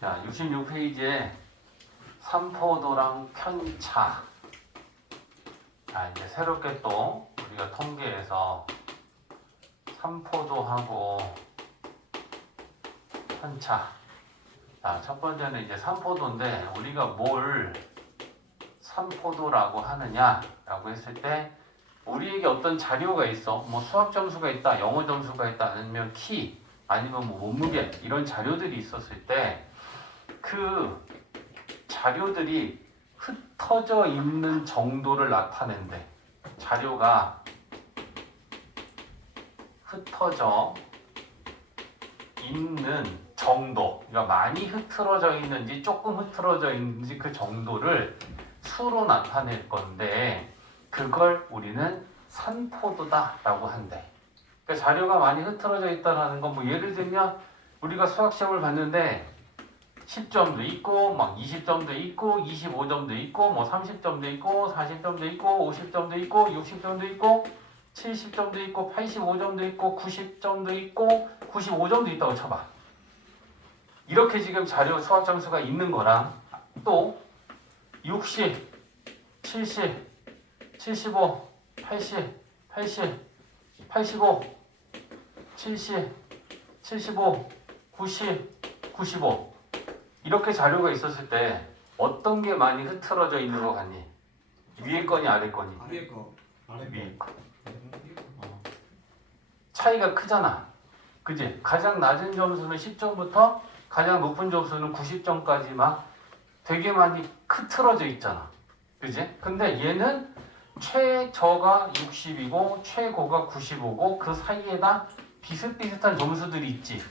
자, 66페이지에 삼포도랑 편차. 자, 이제 새롭게 또 우리가 통계에서 삼포도하고 편차. 자, 첫 번째는 이제 삼포도인데 우리가 뭘 삼포도라고 하느냐라고 했을 때 우리에게 어떤 자료가 있어. 뭐 수학 점수가 있다, 영어 점수가 있다, 아니면 키, 아니면 뭐 몸무게 이런 자료들이 있었을 때 그 자료들이 흩어져 있는 정도를 나타낸대. 자료가 흩어져 있는 정도, 그러니까 많이 흐트러져 있는지 조금 흐트러져 있는지 그 정도를 수로 나타낼 건데 그걸 우리는 산포도다라고 한대. 그러니까 자료가 많이 흐트러져 있다는 건 뭐 예를 들면 우리가 수학 시험을 봤는데 10점도 있고 막 20점도 있고 25점도 있고 뭐 30점도 있고 40점도 있고 50점도 있고 60점도 있고 70점도 있고 85점도 있고 90점도 있고 95점도 있다고 쳐봐. 이렇게 지금 자료 수학 점수가 있는 거랑 또 60, 70, 75, 80, 80, 85, 70, 75, 90, 95 이렇게 자료가 있었을 때 어떤 게 많이 흐트러져 있는 것 같니? 위에 거니 아래 거니? 위에 거. 아래 위에 거. 거. 차이가 크잖아. 그지? 가장 낮은 점수는 10점부터 가장 높은 점수는 90점까지 막 되게 많이 흐트러져 있잖아. 그지? 근데 얘는 최저가 60이고 최고가 95고 그 사이에다 비슷비슷한 점수들이 있지.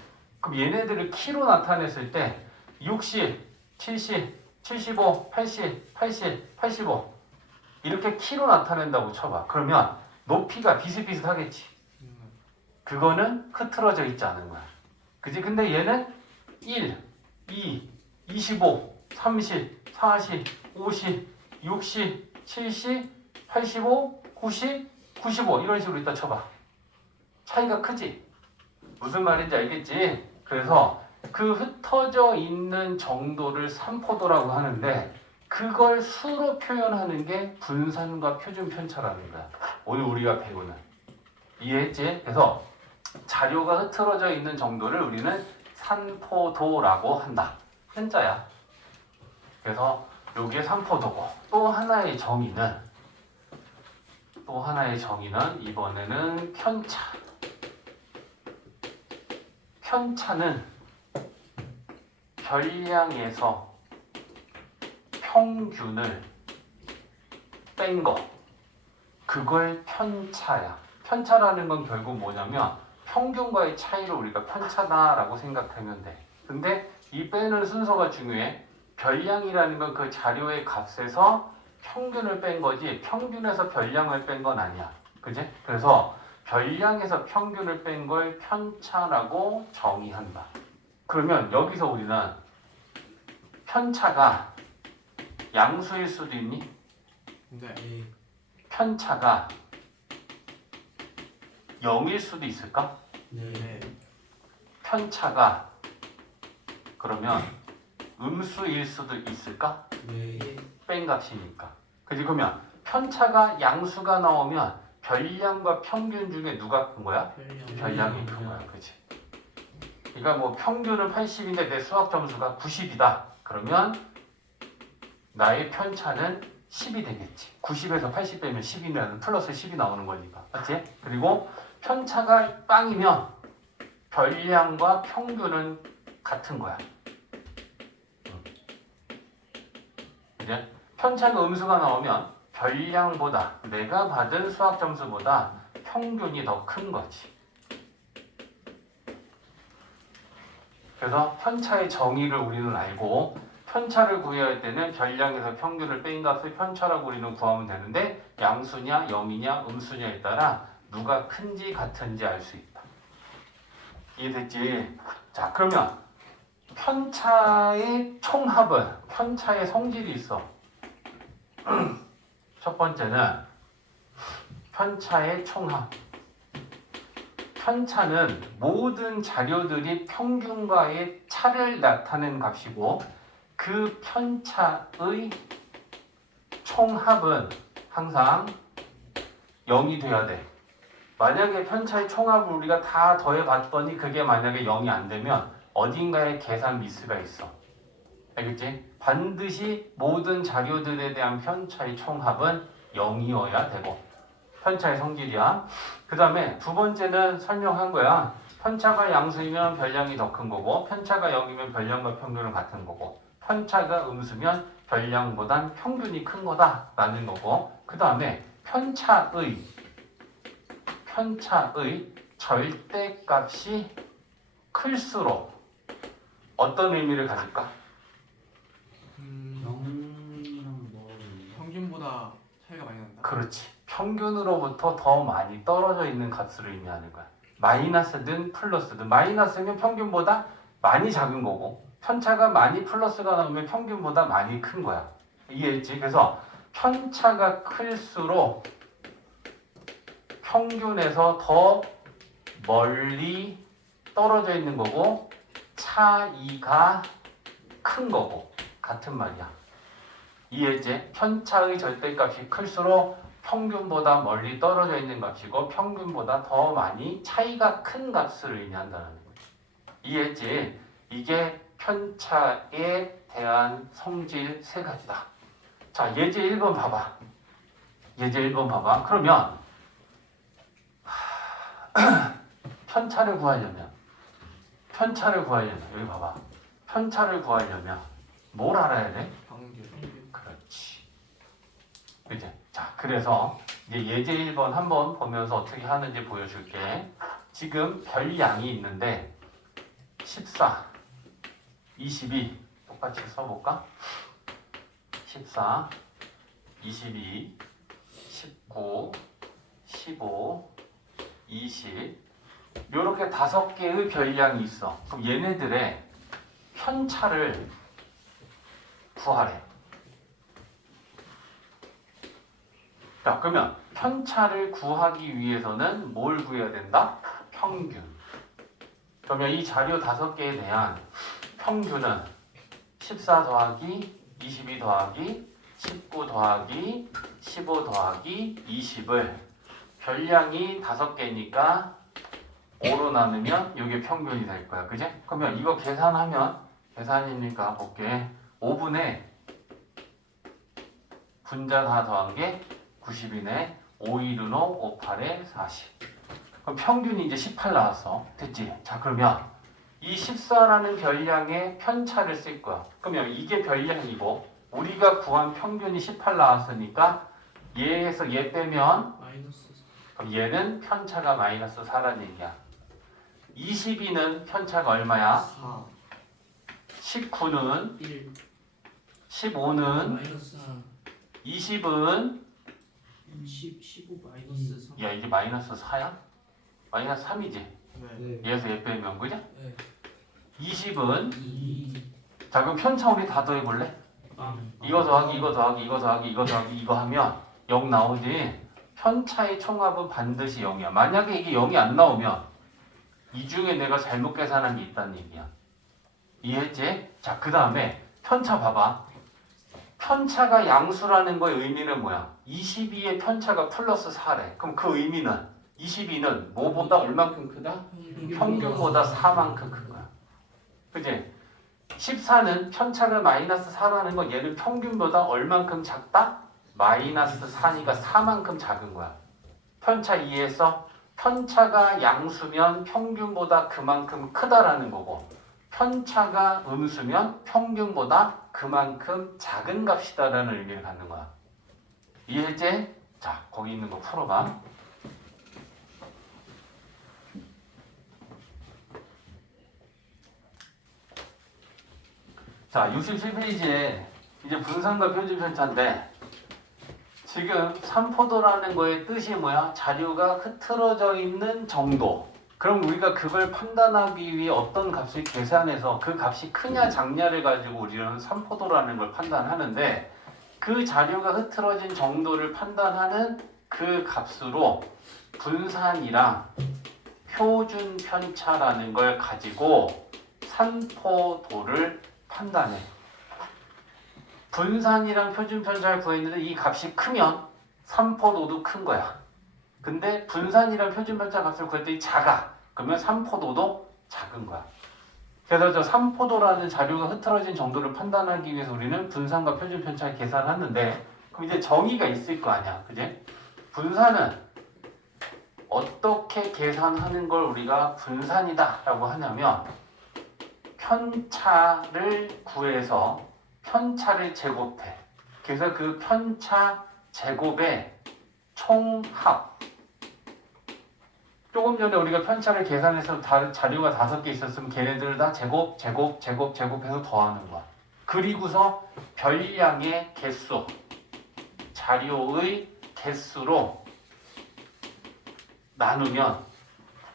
그럼 얘네들을 키로 나타냈을 때 60, 70, 75, 80, 80, 85 이렇게 키로 나타낸다고 쳐봐. 그러면 높이가 비슷비슷하겠지. 그거는 흐트러져 있지 않은 거야. 그지? 근데 얘는 1, 2, 25, 30, 40, 50, 60, 70, 85, 90, 95 이런 식으로 있다 쳐봐. 차이가 크지? 무슨 말인지 알겠지? 그래서 그 흩어져 있는 정도를 삼포도라고 하는데 그걸 수로 표현하는 게 분산과 표준 편차라는 거야. 오늘 우리가 배우는. 이해했지? 그래서 자료가 흐트러져 있는 정도를 우리는 산포도라고 한다. 한자야. 그래서 요게 산포도고 또 하나의 정의는 이번에는 편차. 편차는 별량에서 평균을 뺀 거. 그걸 편차야. 편차라는 건 결국 뭐냐면 평균과의 차이를 우리가 편차다라고 생각하면 돼. 근데 이 빼는 순서가 중요해. 별량이라는 건 그 자료의 값에서 평균을 뺀 거지 평균에서 별량을 뺀 건 아니야. 그지? 그래서 별량에서 평균을 뺀 걸 편차라고 정의한다. 그러면 여기서 우리는 편차가 양수일 수도 있니? 네. 편차가 0일 수도 있을까? 네. 편차가 그러면 음수일 수도 있을까? 네. 뺀 값이니까. 그지? 그러면 편차가 양수가 나오면 별량과 평균 중에 누가 큰 거야? 별량이 큰 거야. 그지? 그러니까 뭐 평균은 80인데 내 수학 점수가 90이다. 그러면 나의 편차는 10이 되겠지. 90에서 80 빼면 10이면 플러스 10이 나오는 거니까. 맞지? 그리고 편차가 빵이면 별량과 평균은 같은 거야. 이제 편차가 음수가 나오면 별량보다 내가 받은 수학 점수보다 평균이 더 큰 거지. 그래서 편차의 정의를 우리는 알고 편차를 구해야 할 때는 별량에서 평균을 뺀 값을 편차라고 우리는 구하면 되는데 양수냐 0이냐 음수냐에 따라 누가 큰지 같은지 알 수 있다. 이해됐지? 자, 그러면 편차의 총합은 편차의 성질이 있어. 첫 번째는 편차의 총합. 편차는 모든 자료들이 평균과의 차를 나타낸 값이고 그 편차의 총합은 항상 0이 돼야 돼. 만약에 편차의 총합을 우리가 다 더해봤더니 그게 만약에 0이 안 되면 어딘가에 계산 미스가 있어. 알겠지? 반드시 모든 자료들에 대한 편차의 총합은 0이어야 되고 편차의 성질이야. 그 다음에 두 번째는 설명한 거야. 편차가 양수이면 별량이 더 큰 거고 편차가 0이면 별량과 평균은 같은 거고 편차가 음수면 별량보단 평균이 큰 거다 라는 거고 그 다음에 편차의 절대값이 클수록 어떤 의미를 가질까? 평균보다 차이가 많이 난다. 그렇지. 평균으로부터 더 많이 떨어져 있는 값을 의미하는 거야. 마이너스든 플러스든. 마이너스면 평균보다 많이 작은 거고 편차가 많이 플러스가 나오면 평균보다 많이 큰 거야. 이해했지? 그래서 편차가 클수록 평균에서 더 멀리 떨어져 있는 거고 차이가 큰 거고 같은 말이야. 이해했지? 편차의 절대값이 클수록 평균보다 멀리 떨어져 있는 값이고 평균보다 더 많이 차이가 큰 값을 의미한다는 거지. 이해했지? 이게 편차에 대한 성질 세 가지다. 자, 예제 1번 봐봐. 예제 1번 봐봐. 그러면 편차를 구하려면 여기 봐봐. 편차를 구하려면 뭘 알아야 돼? 평균. 그렇지. 그치? 자, 그래서 이제 예제 1번 한번 보면서 어떻게 하는지 보여줄게. 지금 별량이 있는데 14, 22 똑같이 써볼까? 14, 22, 19, 15, 20 이렇게 5개의 별량이 있어. 그럼 얘네들의 편차를 구하래. 자, 그러면 편차를 구하기 위해서는 뭘 구해야 된다? 평균. 그러면 이 자료 5개에 대한 평균은 14 더하기 22 더하기 19 더하기 15 더하기 20을 별량이 5개니까 5로 나누면 이게 평균이 될 거야. 그지? 그러면 이거 계산하면 계산이니까 볼게. 5분의 분자 다 더한 게 90이네. 5, 1, 5, 5, 8에 40. 그럼 평균이 이제 18 나왔어. 됐지? 자, 그러면 이 14라는 별량의 편차를 쓸 거야. 그러면 이게 별량이고 우리가 구한 평균이 18 나왔으니까 얘에서 얘 빼면 마이너스 그럼 얘는 편차가 마이너스 4라는 얘기야. 22는 편차가 얼마야? 4 19는 1 15는 마이너스 3 20은 15 마이너스 3 야 이게 마이너스 4야? 마이너스 3이지? 네. 얘에서 얘 빼면 그죠? 네. 20은 2 자 그럼 편차 우리 다 더해볼래? 이거 더하기 이거 더하기 이거 더하기 이거 더하기 이거 하면 0 나오지? 편차의 총합은 반드시 0이야. 만약에 이게 0이 안 나오면 이 중에 내가 잘못 계산한 게 있다는 얘기야. 이해했지? 자, 그 다음에 편차 봐봐. 편차가 양수라는 거의 의미는 뭐야? 22의 편차가 플러스 4래. 그럼 그 의미는 22는 뭐보다 얼만큼 크다? 평균보다 4만큼 큰 거야. 그지? 14는 편차가 마이너스 4라는 건 얘는 평균보다 얼만큼 작다? 마이너스 4니까 4만큼 작은 거야. 편차 이해했어? 편차가 양수면 평균보다 그만큼 크다라는 거고 편차가 음수면 평균보다 그만큼 작은 값이다라는 의미를 갖는 거야. 이해했지? 자, 거기 있는 거 풀어봐. 자, 67페이지에 이제 분산과 표준 편차인데 지금 삼포도라는 거의 뜻이 뭐야? 자료가 흐트러져 있는 정도. 그럼 우리가 그걸 판단하기 위해 어떤 값을 계산해서 그 값이 크냐 작냐를 가지고 우리는 삼포도라는 걸 판단하는데 그 자료가 흐트러진 정도를 판단하는 그 값으로 분산이랑 표준 편차라는 걸 가지고 산포도를 판단해. 분산이랑 표준 편차를 구했는데 이 값이 크면 산포도도 큰 거야. 근데 분산이랑 표준 편차 값을 구했더니 작아. 그러면 산포도도 작은 거야. 그래서 저 산포도라는 자료가 흐트러진 정도를 판단하기 위해서 우리는 분산과 표준 편차를 계산하는데, 그럼 이제 정의가 있을 거 아니야, 그지? 분산은 어떻게 계산하는 걸 우리가 분산이다라고 하냐면 편차를 구해서 편차를 제곱해. 그래서 그 편차 제곱의 총합. 조금 전에 우리가 편차를 계산해서 자료가 5개 있었으면 걔네들을 다 제곱해서 더하는 거야. 그리고서 별량의 개수, 자료의 개수로 나누면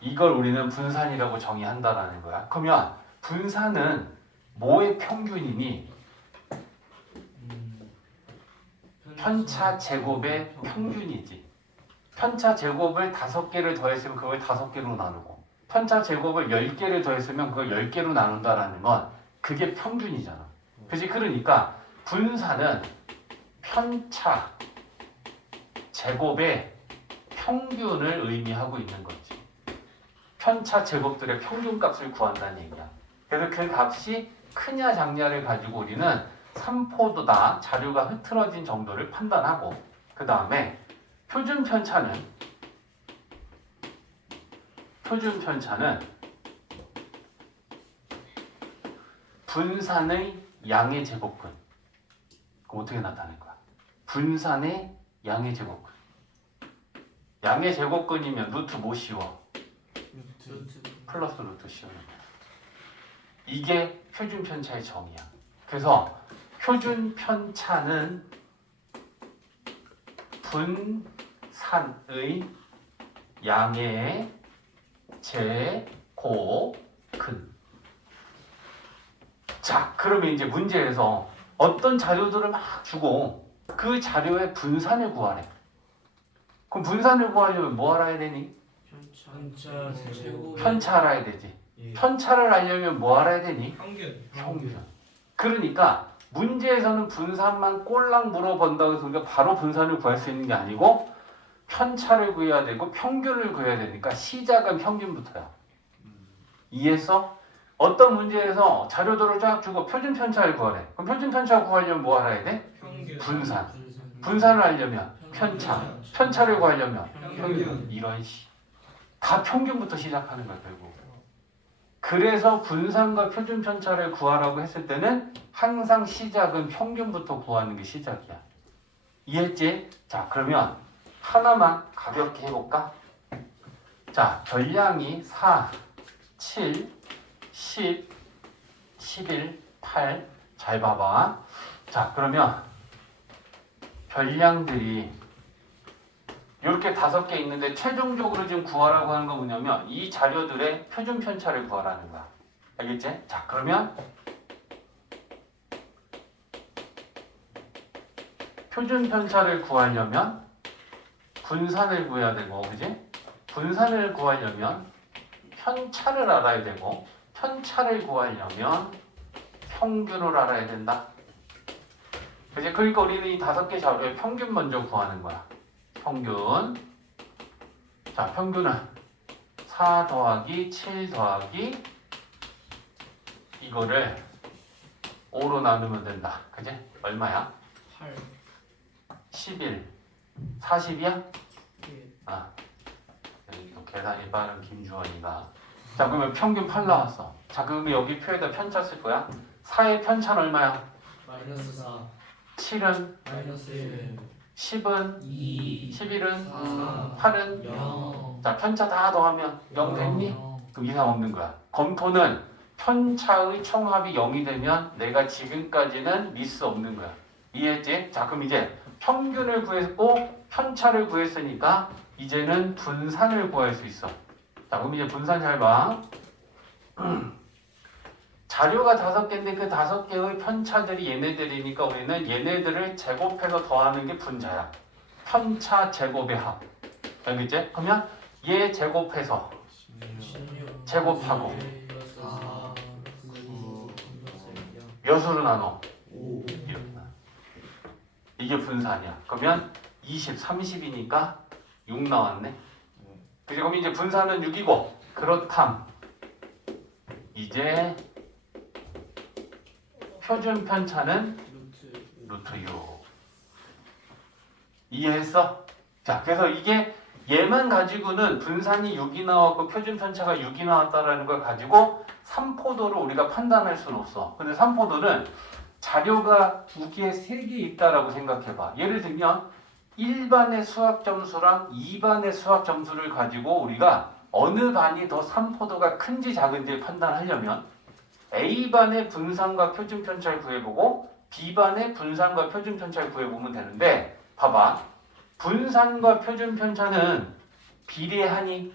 이걸 우리는 분산이라고 정의한다라는 거야. 그러면 분산은 뭐의 평균이니? 편차 제곱의 평균이지. 편차 제곱을 5개를 더했으면 그걸 5개로 나누고, 편차 제곱을 10개를 더했으면 그걸 10개로 나눈다라는 건 그게 평균이잖아. 그치? 그러니까 분산은 편차 제곱의 평균을 의미하고 있는 거지. 편차 제곱들의 평균값을 구한다는 얘기야. 그래서 그 값이 크냐 작냐를 가지고 우리는 산포도다, 자료가 흐트러진 정도를 판단하고, 그 다음에 표준 편차는 분산의 양의 제곱근. 그럼 어떻게 나타낼 거야? 분산의 양의 제곱근. 양의 제곱근이면 루트 뭐 씌워? 플러스 루트 씌우는 거야. 이게 표준 편차의 정의야. 그래서 표준 편차는 분산의 양의 제곱근. 자, 그러면 이제 문제에서 어떤 자료들을 막 주고 그 자료의 분산을 구하래. 그럼 분산을 구하려면 뭐 알아야 되니? 편차 제곱. 편차 알아야 되지. 예. 편차를 알려면 뭐 알아야 되니? 평균. 평균. 그러니까 문제에서는 분산만 꼴랑 물어본다고 해서 우리가 바로 분산을 구할 수 있는 게 아니고 편차를 구해야 되고 평균을 구해야 되니까 시작은 평균부터야. 이해했어? 어떤 문제에서 자료들을 쫙 주고 표준 편차를 구하래. 그럼 표준 편차 구하려면 뭐 알아야 돼? 평균. 분산. 분산을 알려면 편차. 편차를 구하려면 평균. 이런 다 평균부터 시작하는 거야, 결국. 그래서 분산과 표준 편차를 구하라고 했을 때는 항상 시작은 평균부터 구하는 게 시작이야. 이해했지? 자, 그러면 하나만 가볍게 해볼까? 자, 별량이 4, 7, 10, 11, 8. 잘 봐봐. 자, 그러면 별량들이 이렇게 5개 있는데 최종적으로 지금 구하라고 하는 건 뭐냐면 이 자료들의 표준 편차를 구하라는 거야. 알겠지? 자, 그러면 표준 편차를 구하려면 분산을 구해야 되고, 그지? 분산을 구하려면 편차를 알아야 되고, 편차를 구하려면 평균을 알아야 된다. 그지? 그러니까 우리는 이 5개 자료의 평균 먼저 구하는 거야. 평균. 자, 평균은 4 더하기 7 더하기 이거를 5로 나누면 된다. 그지? 얼마야? 8. 11. 40이야? 예. 아, 여기 또 계산이 빠른 김주원이가. 자, 그러면 평균 8 나왔어. 자, 그러면 여기 표에다 편차 쓸 거야. 4의 편차는 얼마야? 마이너스 4. 7은? 마이너스 1. 10은? 2. 11은? 4. 8은? 0. 자, 편차 다 더하면 0 됐니? 그럼 이상 없는 거야. 검토는 편차의 총합이 0이 되면 내가 지금까지는 미스 없는 거야. 이해했지? 자, 그럼 이제 평균을 구했고 편차를 구했으니까 이제는 분산을 구할 수 있어. 자, 그럼 이제 분산 잘 봐. 자료가 5개인데 그 5개의 편차들이 얘네들이니까 우리는 얘네들을 제곱해서 더하는 게 분자야. 편차 제곱의 합. 알겠지? 그러면 얘 제곱해서 제곱하고 아, 몇으로 나눠? 5. 이렇게 나눠. 이게 분산이야. 그러면 20, 30이니까 6 나왔네. 그지? 그럼 이제 분산은 6이고 그렇담. 이제 표준 편차는 루트 6. 이해했어? 자, 그래서 이게 얘만 가지고는 분산이 6이 나왔고 표준 편차가 6이 나왔다라는 걸 가지고 3포도를 우리가 판단할 수는 없어. 근데 3포도는 자료가 2개, 3개 있다라고 생각해봐. 예를 들면 1반의 수학 점수랑 2반의 수학 점수를 가지고 우리가 어느 반이 더 3포도가 큰지 작은지 판단하려면 A반의 분산과 표준 편차를 구해보고 B반의 분산과 표준 편차를 구해보면 되는데 봐봐. 분산과 표준 편차는 비례하니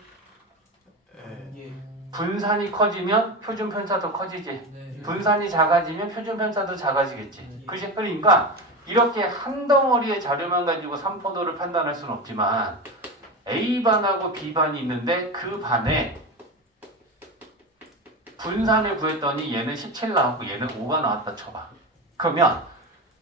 네. 분산이 커지면 표준 편차도 커지지. 네. 분산이 작아지면 표준 편차도 작아지겠지. 네. 그지? 그러니까 이렇게 한 덩어리의 자료만 가지고 3포도를 판단할 수는 없지만 A반하고 B반이 있는데 그 반에 분산을 구했더니 얘는 17 나왔고 얘는 5가 나왔다 쳐봐. 그러면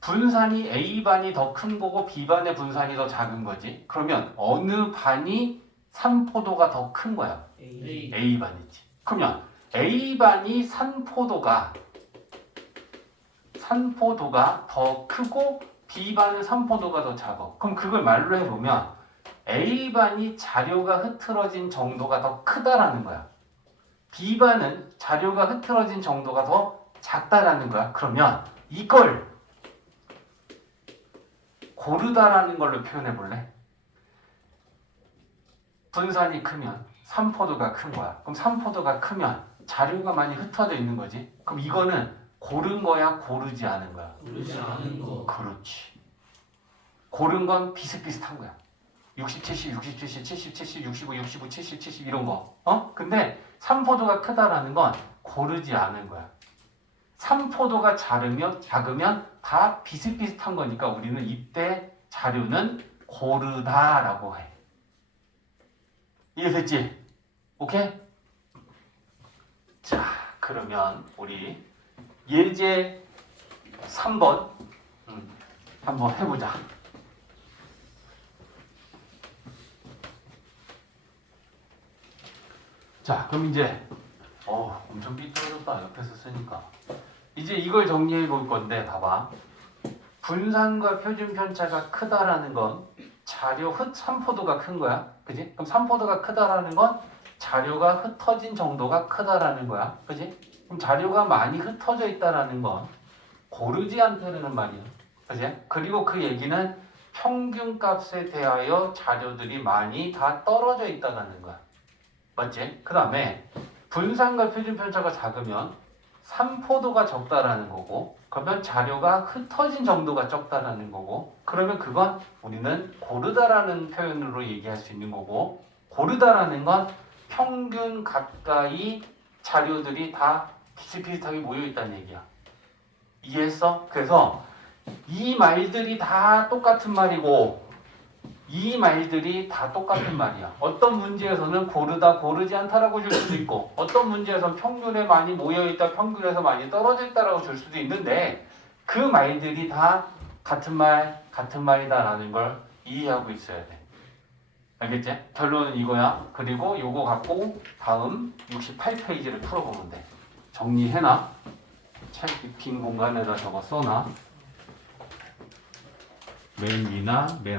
분산이 A반이 더 큰 거고 B반의 분산이 더 작은 거지. 그러면 어느 반이 3포도가 더 큰 거야? A. A반이지. 그러면 A반이 산포도가 더 크고 B반은 산포도가 더 작아. 그럼 그걸 말로 해보면 A반이 자료가 흐트러진 정도가 더 크다라는 거야. B반은 자료가 흐트러진 정도가 더 작다라는 거야. 그러면 이걸 고르다라는 걸로 표현해 볼래? 분산이 크면 3포도가 큰 거야. 그럼 3포도가 크면 자료가 많이 흩어져 있는 거지. 그럼 이거는 고른 거야, 고르지 않은 거야? 고르지 않은 거. 그렇지. 고른 건 비슷비슷한 거야. 60, 70, 60, 70, 70, 70, 65, 65, 70, 70 이런 거. 근데 3포도가 크다라는 건 고르지 않은 거야. 3포도가 작으면 다 비슷비슷한 거니까 우리는 이때 자료는 고르다라고 해. 이해됐지? 오케이? 자, 그러면 우리 예제 3번 한번 해보자. 자, 그럼 이제 엄청 삐뚤어졌다. 옆에서 쓰니까. 이제 이걸 정리해 볼 건데 봐봐. 분산과 표준 편차가 크다라는 건 자료 3포도가 큰 거야. 그지? 그럼 3포도가 크다라는 건 자료가 흩어진 정도가 크다라는 거야. 그지? 그럼 자료가 많이 흩어져 있다라는 건 고르지 않다는 말이야. 그지? 그리고 그 얘기는 평균값에 대하여 자료들이 많이 다 떨어져 있다라는 거야. 맞지? 그 다음에 분산과 표준 편차가 작으면 3포도가 적다라는 거고, 그러면 자료가 흩어진 정도가 적다라는 거고, 그러면 그건 우리는 고르다라는 표현으로 얘기할 수 있는 거고, 고르다라는 건 평균 가까이 자료들이 다 비슷비슷하게 모여 있다는 얘기야. 이해했어? 그래서 이 말들이 다 똑같은 말이고 이 말들이 다 똑같은 말이야. 어떤 문제에서는 고르다, 고르지 않다라고 줄 수도 있고 어떤 문제에서는 평균에 많이 모여있다, 평균에서 많이 떨어져 있다라고 줄 수도 있는데 그 말들이 다 같은 말이다라는 걸 이해하고 있어야 돼. 알겠지? 결론은 이거야. 그리고 요거 갖고 다음 68페이지를 풀어보면 돼. 정리해놔. 책 빈 공간에다 적어 써놔. 맨 위나 맨